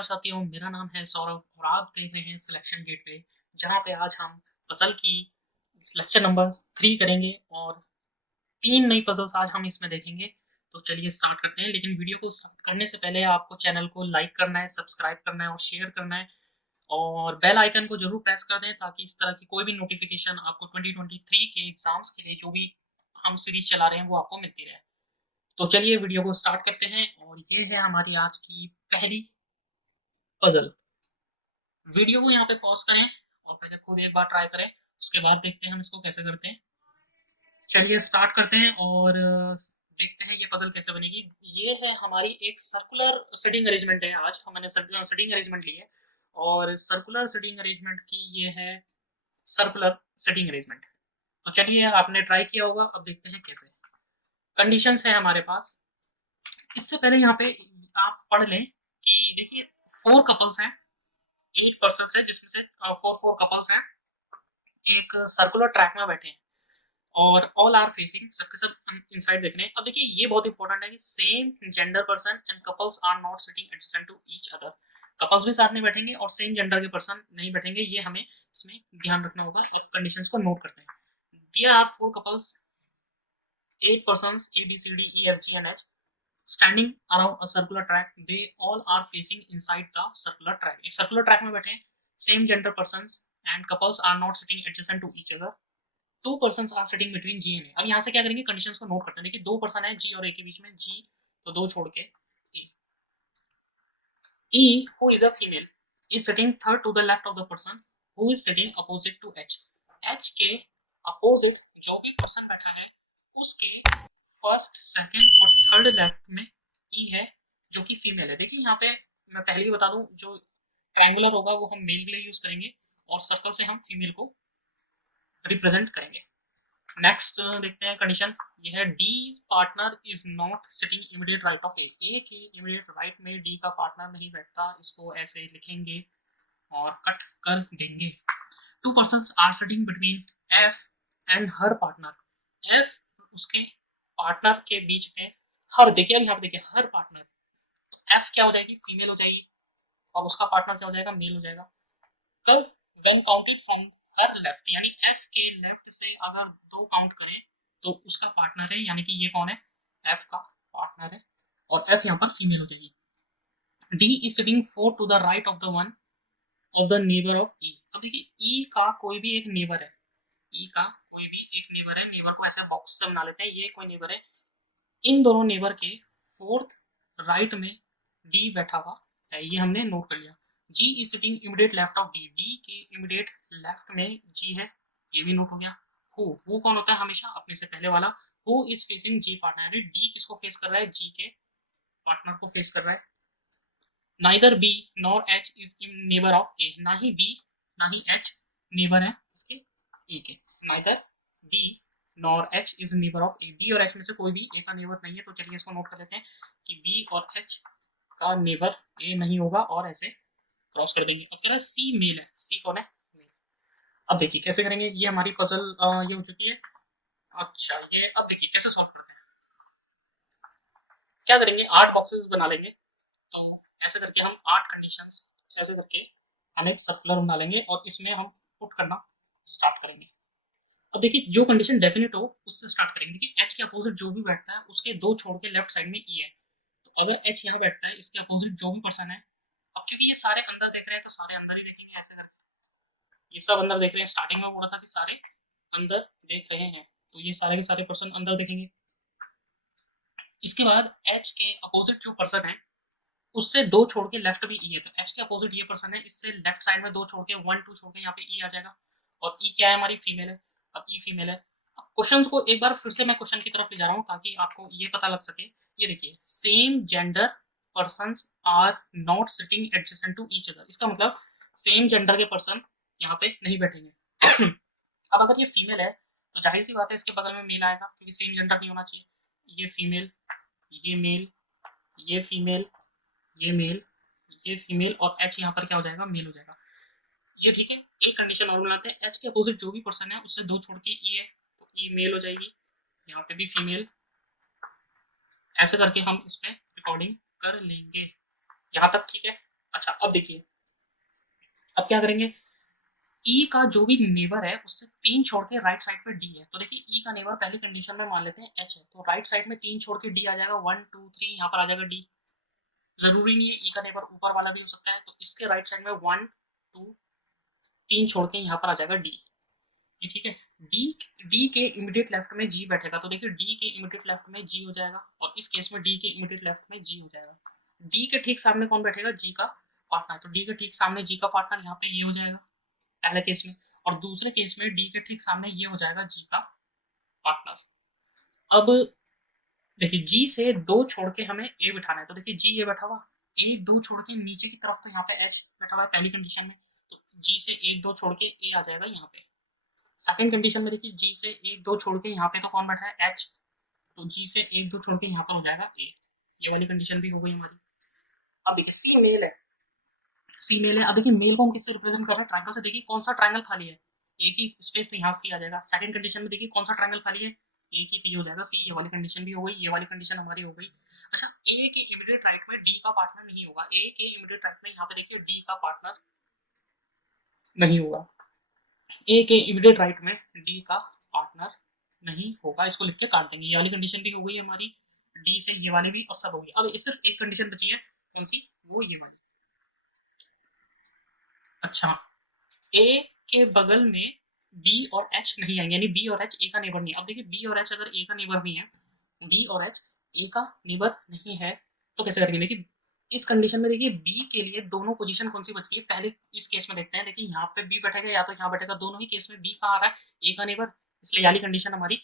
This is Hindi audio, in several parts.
नमस्कार साथियों, मेरा नाम है सौरभ और आप देख रहे हैं सिलेक्शन गेटवे, जहां पे आज हम पजल की लेक्चर नंबर 3 करेंगे और 3 नई पजल्स आज हम इसमें देखेंगे। तो चलिए स्टार्ट करते हैं, लेकिन वीडियो को स्टार्ट करने से पहले आपको चैनल को लाइक करना है, सब्सक्राइब करना है और शेयर करना है और बेल आइकन को जरूर प्रेस कर दें ताकि इस तरह की कोई भी नोटिफिकेशन आपको 2023 के एग्जाम्स के लिए जो भी हम सीरीज चला रहे हैं वो आपको मिलती रहे। तो चलिए वीडियो को स्टार्ट करते हैं और ये है हमारी आज की पहली पजल। वीडियो को यहाँ पे पॉज करें और पहले खुद एक बार ट्राई करें, उसके बाद देखते हैं हम इसको कैसे करते हैं। चलिए स्टार्ट करते हैं और देखते हैं ये पजल कैसे बनेगी। ये है हमारी एक सर्कुलर सेटिंग अरेंजमेंट है। आज मैंने सेटिंग अरेंजमेंट ली है और सर्कुलर सेटिंग अरेंजमेंट की ये है सर्कुलर सेटिंग अरेंजमेंट। तो चलिए आपने ट्राई किया होगा, अब देखते हैं कैसे। कंडीशंस है हमारे पास। इससे पहले यहाँ पे आप पढ़ लें कि देखिए 4 कपल्स हैं, 8 पर्सन है जिसमें से 4 कपल्स हैं, एक सर्कुलर ट्रैक में बैठे हैं और ऑल आर फेसिंग, सबके सब इनसाइड देख रहे हैं। अब देखिए ये बहुत इंपॉर्टेंट है कि same gender person and couples are not sitting adjacent to each other. Couples भी साथ में बैठेंगे और सेम जेंडर के पर्सन नहीं बैठेंगे, ये हमें इसमें ध्यान रखना होगा और कंडीशंस को नोट करते हैं। There are 4 couples, 8 persons A B C D E F G and H standing around a circular track. They all are facing inside the circular track. एक circular track में बैठे हैं, same gender persons and couples are not sitting adjacent to each other. 2 persons are sitting between G and A. अब यहाँ से क्या करेंगे, कंडीशंस को नोट करते हैं। देखिए 2 पर्सन है G और A के बीच में, G तो 2 छोड़ के A. E who is a female is sitting third to the left of the person who is sitting opposite to H. H के अपोजिट जो भी पर्सन बैठा है उसके फर्स्ट, सेकंड और थर्ड लेफ्ट में ई है जो कि फीमेल है। देखिए यहाँ पे मैं पहले ही बता दूं, जो ट्रायंगुलर होगा वो हम मेल के लिए यूज करेंगे और सर्कल से हम फीमेल को रिप्रेजेंट करेंगे। नेक्स्ट देखते हैं कंडीशन। ये है D partner is not sitting immediate right of A. A के इमीडिएट राइट में डी का पार्टनर नहीं बैठता, इसको ऐसे लिखेंगे और कट कर देंगे। 2 persons are sitting between F and her partner. F उसके पार्टनर के बीच में हर, देखिए अब यहाँ पे देखिए हर पार्टनर, तो एफ क्या हो जाएगी, फीमेल हो जाएगी और उसका पार्टनर क्या हो जाएगा, मेल हो जाएगा। कब, when counted from her left, यानी एफ के लेफ्ट से अगर 2 काउंट करें तो उसका पार्टनर है, यानी कि ये कौन है, एफ का पार्टनर है और एफ यहाँ पर फीमेल हो जाएगी। D is sitting 4 to the right of the one of the neighbour of E. अब देखिए ई का कोई भी एक नेबर है, ई का कोई भी एक नेबर है, नेबर को ऐसे बॉक्स से बना लेते हैं, ये कोई नेबर है। इन दोनों नेबर के फोर्थ राइट में डी बैठा हुआ है, ये हमने नोट कर लिया। G is sitting immediate left of D, D के इमीडिएट लेफ्ट में जी है, ये भी नोट हो गया। हु कौन होता है हमेशा अपने से पहले वाला, who is facing G partner, D किसको फेस कर रहा है, जी के पार्टनर को फेस कर रहा है। Neither B nor H is in neighbour of A, ना ही बी ना ही एच नेबर है इसके ए के। Neither B nor H is neighbour of A, B और एच में से कोई भी ए का नेबर नहीं है। तो चलिए इसको नोट कर लेते हैं कि बी और एच का नेबर ए नहीं होगा और ऐसे क्रॉस कर देंगे। अब कह रहा है सी मेल है, सी कौन है, मेल। अब देखिए कैसे करेंगे, ये हमारी पजल ये हो चुकी है। अच्छा ये अब देखिए कैसे सॉल्व करते हैं। क्या करेंगे, 8 बॉक्सेस बना लेंगे। तो ऐसे करके हम 8 कंडीशंस ऐसे करके हम एक सर्कुलर बना लेंगे और इसमें हम पुट करना स्टार्ट करेंगे। अब देखिए जो कंडीशन डेफिनेट हो उससे स्टार्ट करेंगे। देखिए एच के अपोजिट जो भी बैठता है उसके 2 छोड़ के लेफ्ट साइड में ई है, तो अगर एच यहाँ बैठता है इसके अपोजिट जो भी पर्सन है, अब क्योंकि ये सारे अंदर देख रहे हैं तो सारे अंदर ही देखेंगे ऐसे करके, ये सब अंदर देख रहे हैं। स्टार्टिंग में बोला था कि सारे अंदर देख रहे हैं, तो ये सारे के सारे पर्सन अंदर देखेंगे। इसके बाद एच के अपोजिट जो पर्सन है उससे 2 छोड़ के लेफ्ट भी ई है, तो एच के अपोजिट ये पर्सन है, इससे लेफ्ट साइड में 2 छोड़ के 1 2 छोड़ के यहाँ पे ई आ जाएगा और ई क्या है हमारी, फीमेल है। अब ई फीमेल है। क्वेश्चंस को एक बार फिर से मैं क्वेश्चन की तरफ ले जा रहा हूँ ताकि आपको ये पता लग सके। ये देखिए same gender persons are not sitting adjacent to each other, इसका मतलब सेम जेंडर के पर्सन यहाँ पे नहीं बैठेंगे। अब अगर ये फीमेल है तो जाहिर सी बात है इसके बगल में मेल आएगा क्योंकि सेम जेंडर नहीं होना चाहिए। ये फीमेल, ये मेल, ये फीमेल, ये मेल, ये फीमेल और एच यहाँ पर क्या हो जाएगा, मेल हो जाएगा। ये ठीक है। एक कंडीशन और बनाते हैं, एच के अपोजिट जो भी पर्सन है उससे 2 छोड़ के ई है, तो ई मेल हो जाएगी, यहाँ पे भी फीमेल। ऐसे करके हम इसमें रिकॉर्डिंग कर लेंगे, यहाँ तक ठीक है। अच्छा अब देखिए, अब क्या करेंगे, ई का जो भी नेबर है उससे 3 छोड़ के राइट साइड पे डी है, तो देखिए ई का नेबर पहली कंडीशन में मान लेते हैं एच है, तो राइट साइड में 3 छोड़ के डी आ जाएगा, 1 2 3 यहाँ पर आ जाएगा डी। जरूरी नहीं है ई का नेबर ऊपर वाला भी हो सकता है, तो इसके राइट साइड में 1 2 3 छोड़ के यहाँ पर आ जाएगा डी। ये ठीक है। डी डी के इमीडिएट लेफ्ट में जी बैठेगा, तो देखिए डी के इमीडिएट लेफ्ट में जी हो जाएगा, और इस केस में डी के इमीडिएट लेफ्ट में जी हो जाएगा। डी के ठीक सामने कौन बैठेगा, जी का पार्टनर, तो डी के ठीक सामने जी का पार्टनर यहाँ पे ये हो जाएगा पहले केस में, और दूसरे केस में डी के ठीक सामने ये हो जाएगा जी का पार्टनर। अब देखिए जी से 2 छोड़ के हमें ए बिठाना है, तो देखिए जी ये बैठा हुआ, ए 2 छोड़ के नीचे की तरफ तो यहाँ पे एच बैठा हुआ है पहली कंडीशन में, तो जी से 1 2 छोड़ के ए आ जाएगा यहाँ पे। सेकंड कंडीशन में देखिए जी से 1 2 छोड़ के यहाँ पे तो कौन बैठा है, एच, तो जी से 1 2 छोड़ के यहाँ पर हो जाएगा ए। ये वाली कंडीशन भी हो गई हमारी। अब देखिए सी मेल है, सी मेल है। अब देखिए मेल को हम किससे रिप्रेजेंट कर रहे हैं, ट्रायंगल से। देखिए कौन सा ट्रायंगल खाली है, ए की स्पेस, तो यहाँ सी आ जाएगा। सेकंड कंडीशन में देखिए कौन सा ट्रायंगल खाली है, ए की, तो ये हो जाएगा सी। ये वाली कंडीशन भी हो गई, ये वाली कंडीशन हमारी हो गई। अच्छा ए के इमीडिएट राइट में डी का पार्टनर नहीं होगा, ए के इमीडिएट राइट में यहाँ पे देखिए डी का पार्टनर नहीं होगा, ए के इमीडिएट राइट में डी का पार्टनर नहीं होगा, इसको लिख के काट देंगे। ये वाली कंडीशन भी हो गई हमारी, डी से ये वाली भी, और सब हो गई। अब इस सिर्फ एक कंडीशन बची है, कौन सी, वो ये वाली। अच्छा ए के बगल में बी और एच नहीं आएंगे, यानी बी और एच ए का नेबर नहीं है। अब देखिए बी और एच अगर ए का नेबर नहीं है, बी और एच ए का नेबर नहीं है, तो कैसे करेंगे, देखिए इस कंडीशन में देखिए बी के लिए दोनों पोजीशन कौन सी बचती है, पहले इस केस में देखते हैं। देखिए यहाँ पे बी बैठेगा या तो यहाँ बैठेगा, दोनों ही केस में बी कहाँ आ रहा है, ए का नेबर, इसलिए वाली कंडीशन हमारी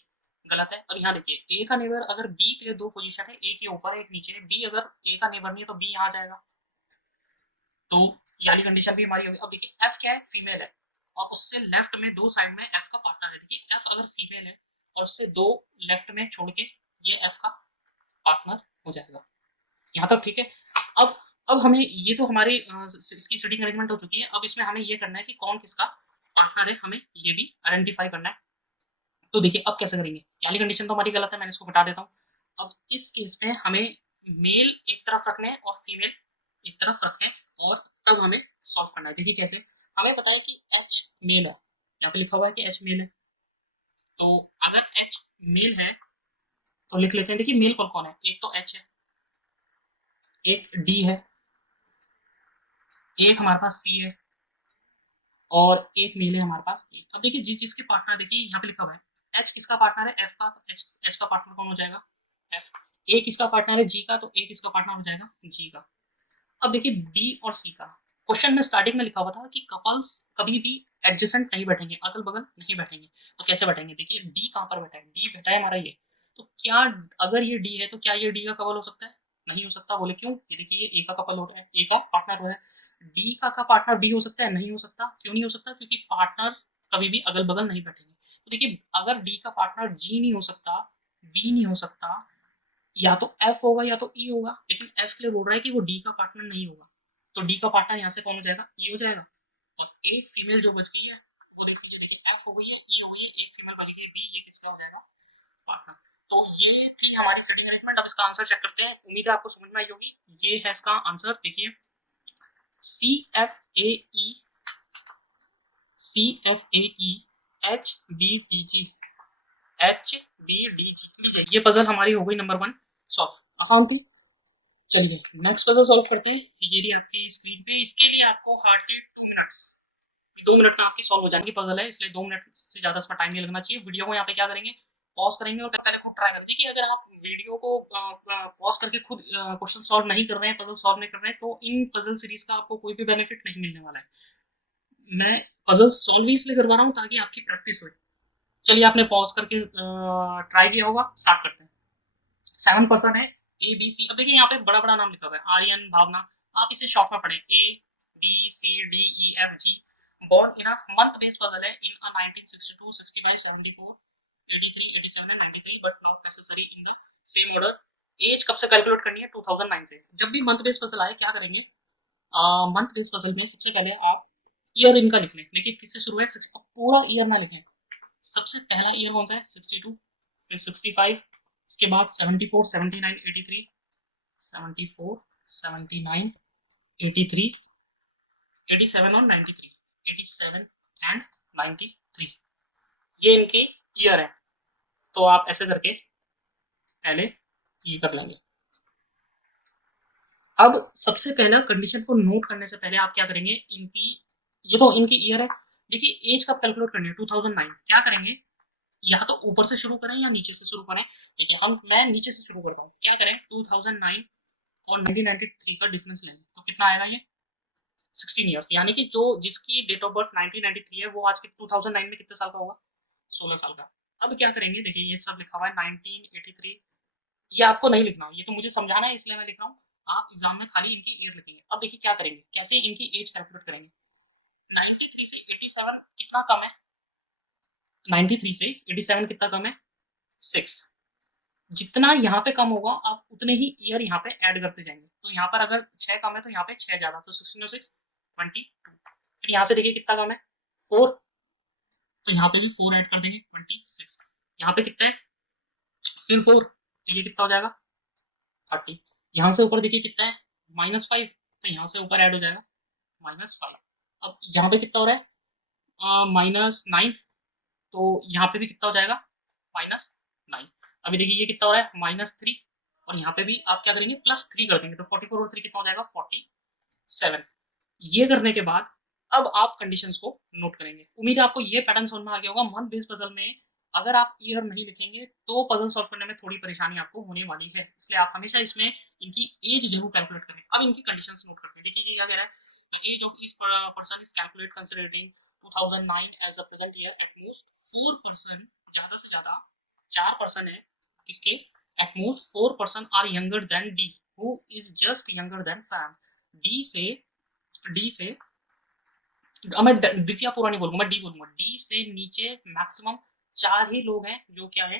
गलत है। और यहाँ देखिए ए का नेबर अगर बी के लिए 2 पोजीशन है, ए के ऊपर एक नीचे है, बी अगर ए का नेबर नहीं है तो बी यहाँ आ जाएगा, तो ये वाली कंडीशन भी हमारी होगी। अब देखिए एफ क्या है, फीमेल है, और उससे लेफ्ट में 2 साइड में एफ का पार्टनर है। देखिए एफ अगर फीमेल है और उससे 2 लेफ्ट में छोड़ के ये एफ का पार्टनर हो जाएगा। यहाँ तक ठीक है। अब हमें ये तो हमारी इसकी सीटिंग अरेंजमेंट हो चुकी है। अब इसमें हमें ये करना है कि कौन किसका पार्टनर है, हमें ये भी आइडेंटिफाई करना है। तो देखिए अब कैसे करेंगे, वाली कंडीशन तो हमारी गलत है, मैंने इसको हटा देता हूँ। अब इस केस में हमें मेल एक तरफ रखने हैं और फीमेल एक तरफ रखने हैं, और तब हमें सॉल्व करना है। देखिए कैसे, हमें पता है कि एच मेल है, यहाँ पे लिखा हुआ है कि एच मेल है, तो अगर एच मेल है तो लिख लेते हैं। देखिए मेल कौन कौन है, एक तो एच है, एक डी है, एक हमारे पास सी है, और एक मेल है हमारे पास ए। अब देखिए जिस जिसके पार्टनर, देखिए यहाँ पे लिखा हुआ है एच किसका पार्टनर है, एफ का, एच का पार्टनर कौन हो जाएगा, एफ। ए किसका पार्टनर है, जी का, तो ए किसका पार्टनर हो जाएगा, जी का। अब देखिए बी और सी का, क्वेश्चन में स्टार्टिंग में लिखा हुआ था कि कपल्स कभी भी एडजेसेंट नहीं बैठेंगे, अगल बगल नहीं बैठेंगे, तो कैसे बैठेंगे। देखिए डी कहाँ पर बैठा है, डी बैठा है हमारा ये, तो क्या अगर ये डी है तो क्या ये डी का कपल हो सकता है, नहीं हो सकता। बोले क्यों, ये देखिए ये ए का कपल हो रहा है, ए का पार्टनर हो रहा है। डी का पार्टनर बी हो सकता है, नहीं हो सकता। क्यों नहीं हो सकता, क्योंकि पार्टनर कभी भी अगल बगल नहीं बैठेंगे। तो देखिए अगर डी का पार्टनर जी नहीं हो सकता, बी नहीं हो सकता, या तो एफ होगा या तो ई होगा, लेकिन एफ के लिए बोल रहा है कि वो डी का पार्टनर नहीं होगा, तो डी का पार्टनर यहाँ से कौन हो जाएगा, ई हो जाएगा। और एक फीमेल जो बच गई है वो देख लीजिए, देखिए एफ हो गई है, ई हो गई है, एक फीमेल बच गई है बी, ये किसका हो जाएगा, पार्टनर। तो ये थी हमारी सेटिंग अरेंजमेंट। अब इसका आंसर चेक करते हैं, उम्मीद है आपको समझ में आई होगी। ये है इसका आंसर, देखिए C F A E, C F A E H B D G, H B D G. लीजिए ये पजल हमारी हो गई नंबर 1 सॉल्व, आसान थी। चलिए नेक्स्ट पजल सॉल्व करते हैं। ये रही आपकी स्क्रीन पे, इसके लिए आपको हार्डली 2 मिनट्स, 2 मिनट में आपकी सॉल्व हो जाएगी पजल है, इसलिए 2 मिनट से ज़्यादा इसमें टाइम नहीं लगना चाहिए। वीडियो को यहाँ पे क्या करेंगे, पॉज करेंगे और पहले खुद ट्राई करेंगे। कि अगर आप वीडियो को पॉज करके खुद क्वेश्चन सॉल्व नहीं कर रहे हैं, पजल सॉल्व नहीं कर रहे हैं, तो इन पजल सीरीज का आपको कोई भी बेनिफिट नहीं मिलने वाला है। मैं पजल सॉल्व ही इसलिए करवा रहा हूँ ताकि आपकी प्रैक्टिस हो। चलिए आपने पॉज करके ट्राई किया होगा, स्टार्ट करते हैं। 7 पर्सन है, ए बी सी। अब देखिए यहाँ पे बड़ा बड़ा नाम लिखा हुआ है, आर्यन, भावना, आप इसे शॉर्ट में पढ़ें, A B C D E F G. born in a month based puzzle है in a 1962 65 74 83 87 and 93 but not necessary in the same order। Age कब से कैलकुलेट करनी है, 2009 से। जब भी मंथ बेस्ड पजल आए क्या करेंगे, मंथ बेस्ड पजल में सबसे पहले आप ईयर इनका लिख लें। देखिए किससे शुरू है, पूरा ईयर ना लिखें, सबसे पहला ईयर कौन सा है, 62, फिर 65, इसके बाद 74 79 83 74 79 83 87 और 93, 87 एंड 93, ये इनके ईयर है। तो आप ऐसे करके पहले ये कर लेंगे। अब सबसे पहला कंडीशन को नोट करने से पहले आप क्या करेंगे, इनकी ये तो इनकी ईयर है। देखिए एज कब कैलकुलेट करनी है, 2009। क्या करेंगे, या तो ऊपर से शुरू करें या नीचे से शुरू करें। देखिए मैं नीचे से शुरू करता हूँ। क्या करें, 2009 और 1993 का डिफरेंस लेंगे तो कितना आएगा, ये 16 ईयर्स। यानी कि जो जिसकी डेट ऑफ बर्थ 1993 है वो आज के 2009 में कितने साल का होगा, 16 साल का। अब क्या करेंगे, देखिए ये सब लिखा हुआ है 1983, ये आपको नहीं लिखना, ये तो मुझे समझाना है इसलिए मैं लिख रहा हूँ। आप एग्जाम में खाली इनकी ईयर लिखेंगे। अब देखिए क्या करेंगे, कैसे इनकी एज कैलकुलेट करेंगे। 93 से 87 कितना कम है, 93 से 87 कितना कम है, 6। जितना यहाँ पे कम होगा आप उतने ही ईयर यहाँ पे ऐड करते जाएंगे। तो यहाँ पर अगर 6 कम है तो यहाँ पे 6 ज्यादा, तो 16 6 22। फिर यहाँ से देखिए कितना कम है, 4, तो यहाँ पे भी 4 ऐड कर देंगे, 26। यहाँ पे कितना है, फिर 4, तो ये कितना हो जाएगा, 30। यहाँ से ऊपर देखिए कितना है, -5, तो यहाँ से ऊपर ऐड हो जाएगा -5। अब यहाँ पे कितना हो रहा है, -9, तो यहाँ पे भी कितना हो जाएगा, -9। अभी देखिए ये कितना हो रहा है, -3, और यहाँ पे भी आप क्या करेंगे, +3 कर देंगे, तो 44 और 3 कितना हो जाएगा, 47। ये करने के बाद अब आप कंडीशंस को नोट करेंगे। उम्मीद है आपको ये पैटर्न समझ में आ गया होगा। मंथ बेस्ड पजल में अगर आप ईयर नहीं लिखेंगे तो पजल सॉल्व करने में थोड़ी परेशानी आपको होने वाली है, इसलिए आप हमेशा इसमें इनकी एज जरूर कैलकुलेट करें। अब इनकी कंडीशंस नोट करते हैं। देखिए ये क्या कह रहा है, the age of each person is calculate considering 2009 age a present year. At most 4%, ज्यादा से ज्यादा 4% है किसके, at most 4% are younger than D, who is just younger than fam. D से मैं दिव्या पूरा नहीं बोलूंगा, मैं डी बोलूंगा। डी से नीचे मैक्सिमम 4 ही लोग हैं जो क्या है,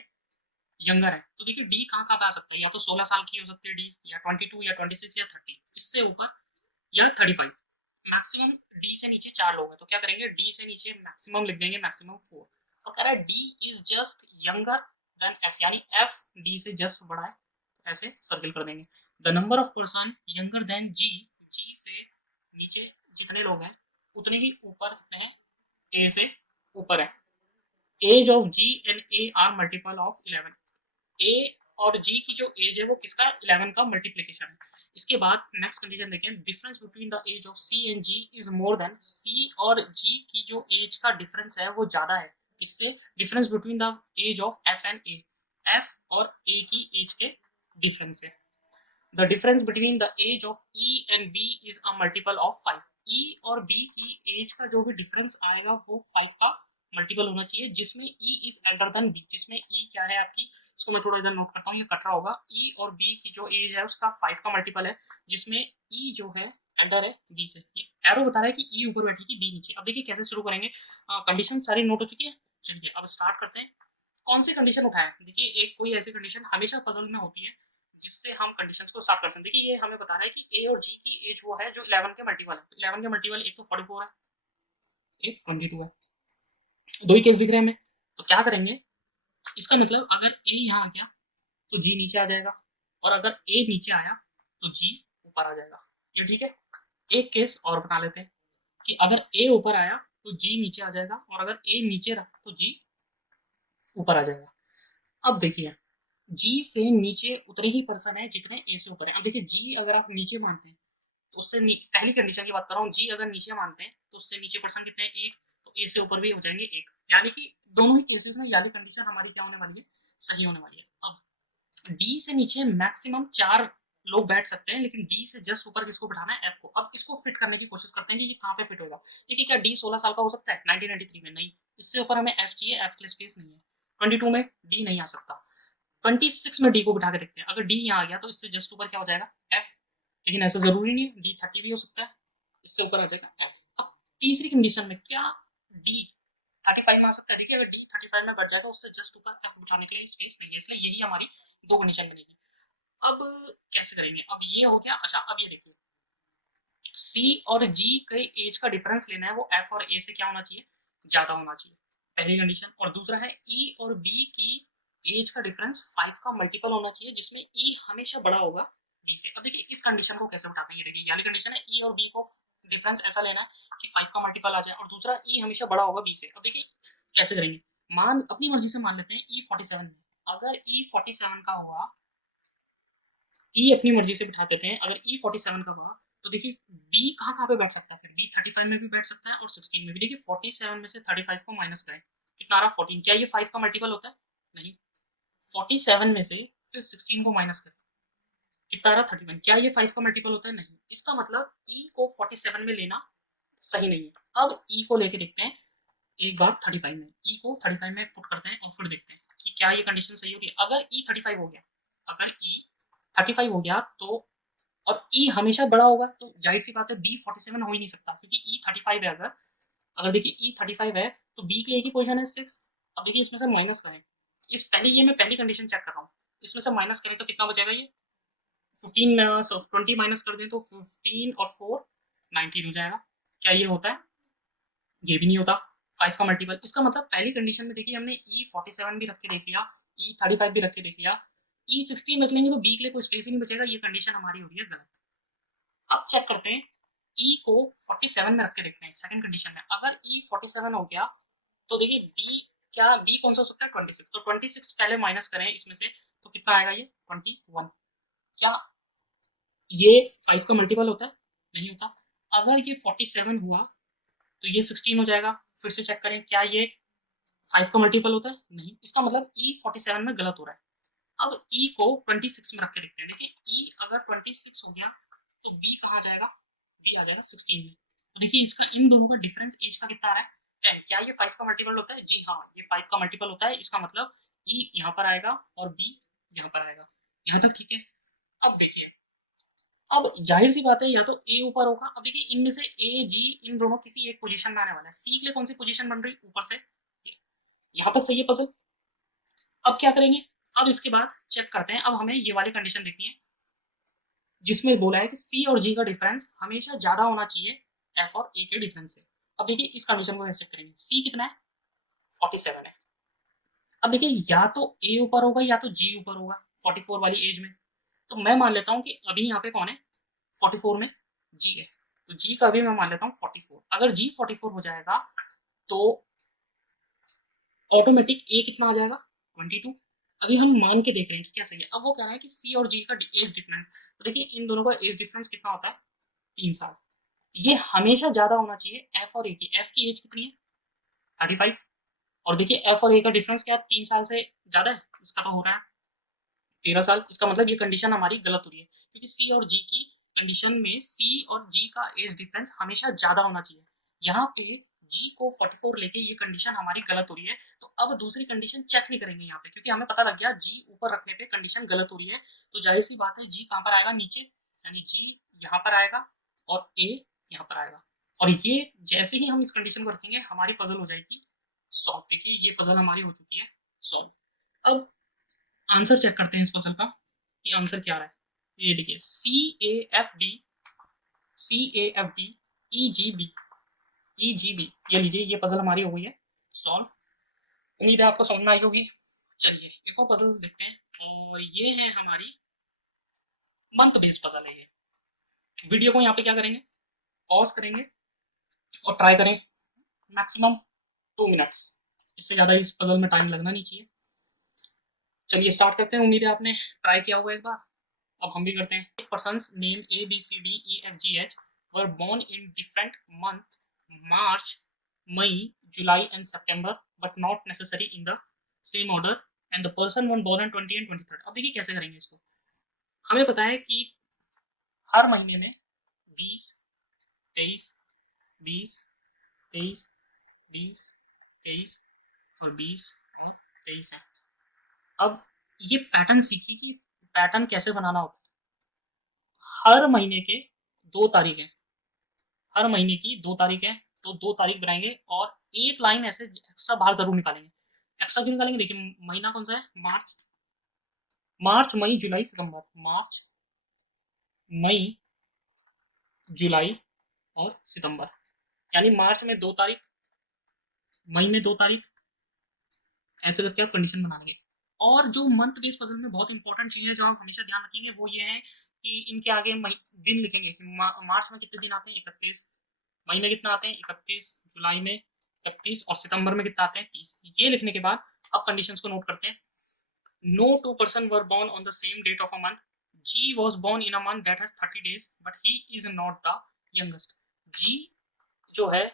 यंगर है। तो देखिए डी कहाँ कहाँ पे आ सकता है, या तो 16 साल की हो सकती है डी, या 22, या 26, या 30, इससे ऊपर या 35। मैक्सिमम डी से नीचे 4 लोग हैं, तो क्या करेंगे, डी से नीचे मैक्सिमम लिख देंगे, मैक्सिमम 4। और कह रहा है D is just younger than F, यानी एफ डी से जस्ट बड़ा है, ऐसे सर्किल कर देंगे। The number of person younger than G, G से नीचे जितने लोग हैं उतने ही ऊपर कितने हैं, ए से ऊपर है। Age of G and A are multiple of 11। A और जी की जो एज है वो किसका, 11 का मल्टीप्लीकेशन है। इसके बाद नेक्स्ट कंडीशन देखें, difference between the age of C and G is more than, C और जी की जो एज का डिफरेंस है वो ज्यादा है किससे, difference between the age of F and A, F और ए की एज के डिफरेंस है। The difference between the age of E and B is a multiple of 5। E और बी की एज का जो भी डिफरेंस आएगा वो 5 का मल्टीपल होना चाहिए, जिसमें E is elder than B, जिसमें ई क्या है आपकी, इसको मैं थोड़ा इधर नोट करता हूँ, ये कट रहा होगा। ई और बी की जो एज है उसका 5 का मल्टीपल है, जिसमें ई जो है एल्डर है बी से। ये एरो बता रहा है कि ई ऊपर बैठेगी बी नीचे। अब देखिए कैसे शुरू करेंगे, कंडीशन सारी नोट हो चुकी है। चलिए अब स्टार्ट करते हैं। कौन सी कंडीशन उठाए, देखिए एक कोई ऐसी कंडीशन हमेशा पजल में होती है जिससे हम कंडीशंस को स्टार्ट कर सकते हैं। देखिए ये हमें बता रहा है कि ए और जी की एज वो है जो 11 के मल्टीपल है। तो 11 के मल्टीपल एक तो 44 है, एक 22 है, दो ही केस दिख रहे हैं हमें। तो क्या करेंगे, इसका मतलब अगर ए यहाँ आ गया तो जी नीचे आ जाएगा, और अगर ए नीचे आया तो जी ऊपर आ जाएगा। ये ठीक है। एक केस और बना लेते हैं कि अगर ए ऊपर आया तो जी नीचे आ जाएगा, और अगर ए नीचे रहा तो जी ऊपर आ जाएगा। अब देखिए जी से नीचे उतने ही पर्सन है जितने ए से ऊपर है। अब देखिए जी अगर आप नीचे मानते हैं तो उससे पहली कंडीशन की बात कर रहा हूँ, जी अगर नीचे मानते हैं तो उससे नीचे पर्सन कितने हैं, एक, तो ए से ऊपर भी हो जाएंगे एक। यानी कि दोनों ही केसेस में यानी कंडीशन हमारी क्या होने वाली है, सही होने वाली है। अब डी से नीचे मैक्सिमम 4 लोग बैठ सकते हैं, लेकिन डी से जस्ट ऊपर किसको बिठाना है, एफ को। अब इसको फिट करने की कोशिश करते हैं कि ये कहाँ पे फिट होगा। देखिए क्या डी 16 साल का हो सकता है 1993 में, नहीं। इससे ऊपर हमें एफ चाहिए, एफ के लिए स्पेस नहीं है। 22 में डी नहीं आ सकता। 26 में डी को बिठा के देखते हैं, अगर डी यहाँ आ गया तो इससे जस्ट ऊपर क्या हो जाएगा, एफ। लेकिन ऐसा जरूरी नहीं है, डी 30 भी हो सकता है, इससे ऊपर आ जाएगा एफ। अब तीसरी कंडीशन में क्या डी 35 में आ सकता है। देखिए अगर डी 35 में बढ़ जाएगा उससे जस्ट ऊपर एफ बिठाने के लिए स्पेस नहीं है, इसलिए यही हमारी दो कंडीशन बनेगी। अब कैसे करेंगे, अब ये हो गया। अच्छा अब ये देखिए, सी और जी के एज का डिफरेंस लेना है, वो एफ और ए से क्या होना चाहिए, ज्यादा होना चाहिए, पहली कंडीशन। और दूसरा है ई और बी की एज का डिफरेंस 5 का मल्टीपल होना चाहिए, जिसमें ई हमेशा बड़ा होगा डी से। अब देखिए इस कंडीशन को कैसे उठाते हैं, ये देखिए ये वाली कंडीशन है, ई और बी को डिफरेंस ऐसा लेना है कि 5 का मल्टीपल आ जाए, और दूसरा ई हमेशा बड़ा होगा बी से। अब देखिए कैसे करेंगे, मान अपनी मर्जी से मान लेते हैं ई 47 में, अगर ई 47 का हुआ, ई अपनी मर्जी से बिठा देते हैं, अगर ई 47 का हुआ तो देखिए बी कहाँ कहाँ पे बैठ सकता है, फिर बी 35 में भी बैठ सकता है और 16 में भी। देखिए 47 में से 35 को माइनस करें, कितना आ रहा 14, क्या ये 5 का मल्टीपल होता है? नहीं। 47 में से फिर 16 को माइनस करें, कितना आ रहा 31, क्या ये 5 का मल्टीपल होता है? नहीं। इसका मतलब ई को 47 में लेना सही नहीं है। अब ई को लेके देखते हैं एक बार 35 में, ई को 35 में पुट करते हैं और फिर देखते हैं कि क्या ये कंडीशन सही होगी। अगर ई 35 हो गया, अगर ई 35 हो गया तो, और ई हमेशा बड़ा होगा तो जाहिर सी बात है बी 47 हो ही नहीं सकता, क्योंकि ई 35 है। अगर अगर देखिए ई 35 है तो बी के लिए एक ही पोजिशन है 6। अब देखिए इसमें से माइनस करें, इस पहले ये मैं पहली कंडीशन चेक कर रहा हूँ, इसमें से माइनस करें तो कितना बचेगा, ये 15 20 माइनस कर दें तो 15 और 4 19 हो जाएगा। क्या ये होता है? ये भी नहीं होता। 5 का मल्टीपल, इसका मतलब पहली कंडीशन में देखिए हमने ई 47 भी रख के देख लिया, ई 35 भी रख के देख लिया, ई 16 रख लेंगे तो बी के लिए कोई स्पेस ही नहीं बचेगा। ये कंडीशन हमारी हो रही है गलत। अब चेक करते हैं ई को 47 में रख के देखते हैं सेकंड कंडीशन में, अगर ई 47 हो गया तो देखिए बी, क्या बी कौन सा हो सकता है 26, तो 26 पहले माइनस करें इसमें से तो कितना आएगा ये 21। क्या ये 5 का मल्टीपल होता है? नहीं होता। अगर ये 47 हुआ तो ये 16 हो जाएगा, फिर से चेक करें क्या ये 5 का मल्टीपल होता है? नहीं। इसका मतलब ई 47 में गलत हो रहा है। अब ई को 26 में रख के देखते हैं, देखिए ई अगर 26 हो गया तो बी कहाँ जाएगा, बी आ जाएगा 16 में। देखिए इसका इन दोनों का डिफरेंस एज का कितना आ रहा है 10, क्या ये 5 का मल्टीपल होता है? जी हाँ, ये 5 का मल्टीपल होता है। इसका मतलब ई यहाँ पर आएगा और बी यहाँ पर आएगा। यहाँ तक ठीक है। अब देखिए, अब जाहिर सी बात है या तो ए ऊपर होगा, अब देखिए इनमें से ए जी इन दोनों किसी एक पोजीशन में आने वाला है, सी के लिए कौन सी पोजीशन बन रही है ऊपर से, यहाँ तक सही है पजल। अब क्या करेंगे, अब इसके बाद चेक करते हैं, अब हमें ये वाली कंडीशन देखनी है जिसमें बोला है कि सी और जी का डिफरेंस हमेशा ज्यादा होना चाहिए एफ और ए के डिफरेंस से। अब देखिए इस कंडीशन को कैसे चेक करेंगे, सी कितना है 47 है। अब देखिए या तो ए ऊपर होगा या तो जी ऊपर होगा 44 वाली एज में, तो मैं मान लेता हूँ कि अभी यहाँ पे कौन है 44 में जी है, तो जी का भी मैं मान लेता हूँ 44। अगर जी 44 हो जाएगा तो ऑटोमेटिक ए कितना आ जाएगा 22। अभी हम मान के देख रहे हैं कि क्या सही है। अब वो कह रहा है कि सी और जी का एज डिफरेंस, तो देखिए इन दोनों का एज डिफरेंस कितना होता है 3 साल। ये हमेशा ज्यादा होना चाहिए एफ और ए की। एफ की एज कितनी है 35, और देखिए एफ और ए का डिफरेंस क्या 3 साल से ज्यादा है, इसका तो हो रहा है 13 साल। इसका मतलब ये कंडीशन हमारी गलत हो रही है, क्योंकि सी और जी की कंडीशन में सी और जी का एज डिफरेंस हमेशा ज्यादा होना चाहिए। यहाँ पे जी को 44 लेके ये कंडीशन हमारी गलत हो रही है। तो अब दूसरी कंडीशन चेक नहीं करेंगे यहाँ पे, क्योंकि हमें पता लग गया जी ऊपर रखने पे कंडीशन गलत हो रही है। तो जाहिर सी बात है जी कहाँ पर आएगा नीचे, यानी जी यहाँ पर आएगा और ए यहाँ पर आएगा। और ये जैसे ही हम इस कंडीशन को रखेंगे हमारी पजल हो जाएगी सॉल्व। देखिए ये पजल हमारी हो चुकी है सॉल्व। अब आंसर चेक करते हैं इस पजल का कि आंसर क्या आ रहा है। ये देखिए C A F D, C A F D E G B, E G B, ये लीजिए ये पजल हमारी हो गई है सॉल्व। उम्मीद है आपको समझ में आई होगी। चलिए एक और पजल देखते हैं, और ये है हमारी मंथ बेस्ड पजल है। ये वीडियो को यहाँ पे क्या करेंगे पॉज करेंगे और ट्राई करें मैक्सिमम 2 मिनट्स, इससे ज़्यादा इस पजल में टाइम लगना नहीं चाहिए। चलिए स्टार्ट करते हैं। उम्मीद है आपने ट्राई किया होगा एक बार, अब हम भी करते हैं। Persons name A B C D E F G H were born in different month, March, May, July and September, but not necessary in the same order, and the person one born on 20 and 23। अब देखिए कैसे करेंगे इसको। हमें पता है कि हर महीने में 20, 23, 20, 23, 20, 23 और 20 और 23 है। अब ये पैटर्न सीखिए कि पैटर्न कैसे बनाना होता है। हर महीने के 2 तारीख है, हर महीने की 2 तारीख है, तो 2 तारीख बनाएंगे और एक लाइन ऐसे एक्स्ट्रा बाहर जरूर निकालेंगे। एक्स्ट्रा क्यों निकालेंगे, देखिए महीना कौन सा है मार्च, मार्च मई जुलाई सितंबर, मार्च मई जुलाई और सितंबर, यानी मार्च में 2 तारीख, मई में 2 तारीख, ऐसे करके आप कंडीशन बना लेंगे। और जो मंथ बेस्ड पजल में बहुत इंपॉर्टेंट चीज़ है जो आप हमेशा ध्यान रखेंगे वो ये है कि इनके आगे दिन लिखेंगे कि मार्च में कितने दिन आते हैं 31, मई में कितना आते हैं 31, जुलाई में 31 और सितंबर में कितना आते हैं 30। ये लिखने के बाद अब कंडीशंस को नोट करते हैं। No two person were born on the same date of a month. G was born in a month that has 30 days, but he is not the youngest. G जो है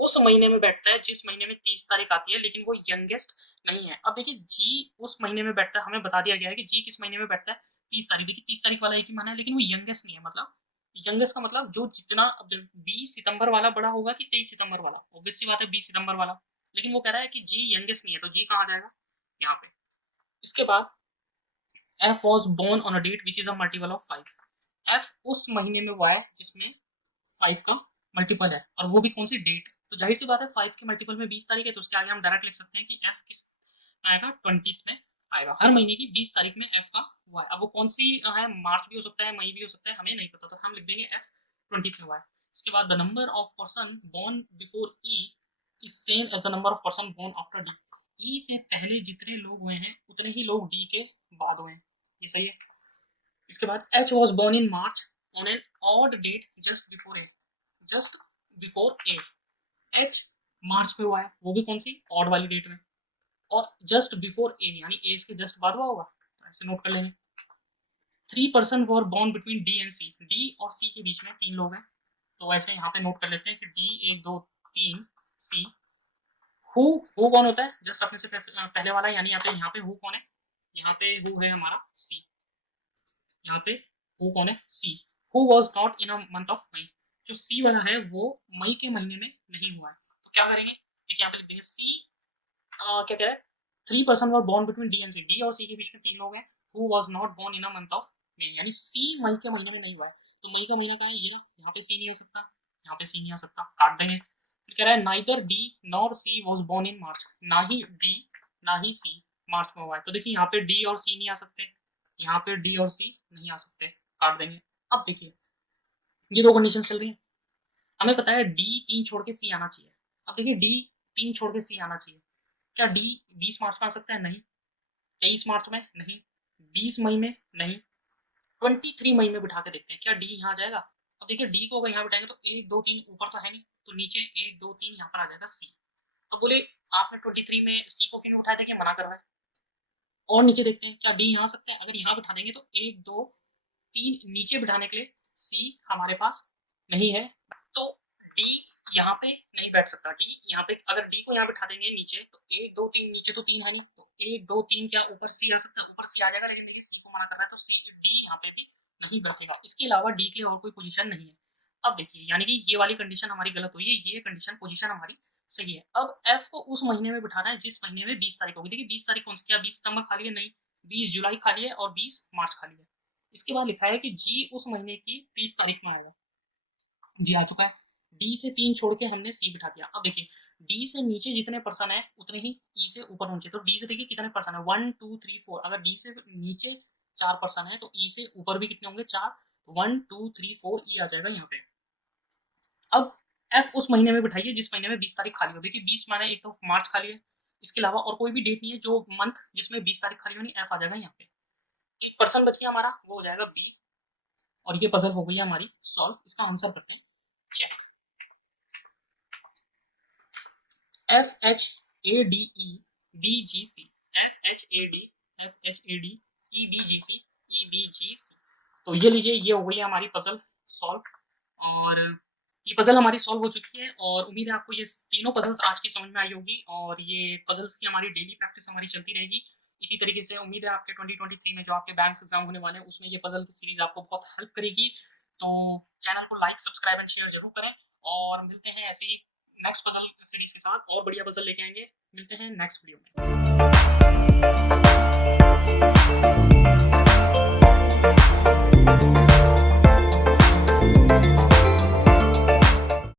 उस महीने में बैठता है जिस महीने में 30 तारीख आती है, लेकिन वो यंगेस्ट नहीं है। अब देखिए जी उस महीने में बैठता है, हमें बता दिया गया है कि जी किस महीने में बैठता है 30 तारीख। देखिए 30 तारीख वाला एक ही महीना है, लेकिन वो यंगेस्ट नहीं है। मतलब यंगेस्ट का मतलब जो जितना 20 सितंबर वाला बड़ा होगा कि 23 सितंबर वाला, ऑब्वियस सी बात है 20 सितंबर वाला, लेकिन वो कह रहा है कि जी यंगेस्ट नहीं है, तो जी कहाँ जाएगा यहाँ पे। इसके बाद F was born on a date which is a multiple of 5. F उस महीने में हुआ है जिसमें 5 का मल्टीपल है, और वो भी कौन सी डेट। तो जाहिर सी बात है 5 के मल्टीपल में 20 तारीख है, तो उसके आगे हम डायरेक्ट लिख सकते हैं कि F किस आएगा 20 में आएगा। हर महीने की 20 तारीख में F का हुआ है। अब वो कौन सी है, मार्च भी हो सकता है, मई भी हो सकता है, हमें नहीं पता, तो हम लिख देंगे F 20 में हुआ है। इसके बाद the number of person born before E is same as the number of person born after D. E से पहले जितने लोग हुए हैं उतने ही लोग D के बाद हुए हैं, ये सही है। इसके बाद H was born in March on an odd date just before A. Just before A. H मार्च पे हुआ है, वो भी कौन सी ऑड वाली डेट में, और जस्ट बिफोर A यानी A के जस्ट बाद हुआ होगा, तो ऐसे नोट कर लेंगे। 3 person were born between D and C. D और C के बीच में 3 लोग हैं, तो वैसे यहाँ पे नोट कर लेते हैं कि D 1 2 3 C. हु कौन होता है, जस्ट अपने से पहले वाला, यानी यहाँ पे हु कौन है, यहाँ पे हु है हमारा C, यहाँ पे हु कौन है C. Who was not in a month of May. जो C वाला है वो मई के महीने में नहीं हुआ है, तो क्या करेंगे, देखिए यहाँ पे लिख देंगे C क्या कह रहा है, 3 person were born between D and C. D और C के बीच में 3 लोग हैं। Who was not born in a month of May, यानी C मई के महीने में नहीं हुआ, तो मई का महीना कहाँ है, ये रहा, यहाँ पे C नहीं आ सकता, यहाँ पे C नहीं आ सकता, काट देंगे। फिर कह रहा है neither D nor C was born in March. ना ही D ना ही C मार्च में हुआ है, तो देखिए यहाँ पे D और C नहीं आ सकते, यहाँ पे D और C नहीं आ सकते, काट देंगे। अब देखिए ये दो कंडीशन चल रही है, हमें पता है D 3 छोड़ के C आना चाहिए। अब देखिए D 3 छोड़ के C आना चाहिए, क्या D 20 मार्च में आ सकता है, नहीं। 23 मार्च में नहीं, 20 मई में नहीं, 23 मई में बिठा के देखते हैं क्या D यहाँ आ जाएगा। अब देखिए D को अगर यहाँ बिठाएंगे तो 1 2 3 ऊपर तो है नहीं, तो नीचे 1 2 3 यहाँ पर आ जाएगा C। तो बोले आपने 23 में C को क्यों नहीं उठाया, देखिए मना कर रहा है। और नीचे देखते हैं क्या D यहाँ आ सकते हैं, अगर यहाँ बिठा देंगे तो 1 2 3 नीचे बिठाने के लिए C हमारे पास नहीं है, तो D यहाँ पे नहीं बैठ सकता। D यहाँ पे अगर D को यहाँ बिठा देंगे नीचे तो 1 2 3 नीचे तो 3 है नहीं, तो 1 2 3 क्या ऊपर C आ सकता है, ऊपर C आ जाएगा, लेकिन देखिए C को मना कर रहा है, तो D यहाँ पे भी नहीं बैठेगा। इसके अलावा D के लिए और कोई पोजीशन नहीं है। अब देखिए यानी कि ये वाली कंडीशन हमारी गलत हुई है, ये कंडीशन पोजीशन हमारी सही है। अब F को उस महीने में बिठाना है जिस महीने में 20 तारीख होगी। देखिए 20 तारीख कौन सी, क्या 20 सितंबर खाली है, नहीं, 20 जुलाई खाली है और 20 मार्च खाली है। इसके बाद लिखा है कि G उस महीने की 30 तारीख में आएगा, जी आ चुका है। D से 3 छोड़ के हमने C बिठा दिया। अब देखिए D से नीचे जितने पर्सन है उतने ही E से ऊपर होने चाहिए, तो D से देखिए कितने पर्सन है 1 2 3 4, अगर D से नीचे 4 पर्सन है तो E से ऊपर भी कितने होंगे 4, 1 2 3 4 E आ जाएगा यहाँ पे। अब F उस महीने में बिठाइए जिस महीने में 20 तारीख खाली हो। देखिए 20 माने एक तो मार्च खाली है, इसके अलावा और कोई भी डेट नहीं है जो मंथ जिसमें 20 तारीख खाली होनी, F आ जाएगा यहाँ पे। एक पर्सन बच गया हमारा, वो हो जाएगा B, और ये पजल हो गई हमारी सॉल्व। इसका आंसर करते हैं check. FHADE DGC, FHAD EDGC EDGC, तो ये लीजिए ये हो गई है हमारी पजल सॉल्व, और ये पजल हमारी सॉल्व हो चुकी है, और उम्मीद है आपको ये तीनों पजल्स आज की समझ में आई होगी, और ये पजल्स की हमारी डेली प्रैक्टिस हमारी चलती रहेगी। इसी तरीके से उम्मीद है आपके 2023 में जो आपके बैंक एग्जाम होने वाले हैं उसमें ये पजल की सीरीज आपको बहुत हेल्प करेगी। तो चैनल को लाइक सब्सक्राइब एंड शेयर जरूर करें, और मिलते हैं ऐसे ही नेक्स्ट पजल सीरीज के साथ, और बढ़िया पजल लेके आएंगे। मिलते हैं नेक्स्ट वीडियो में।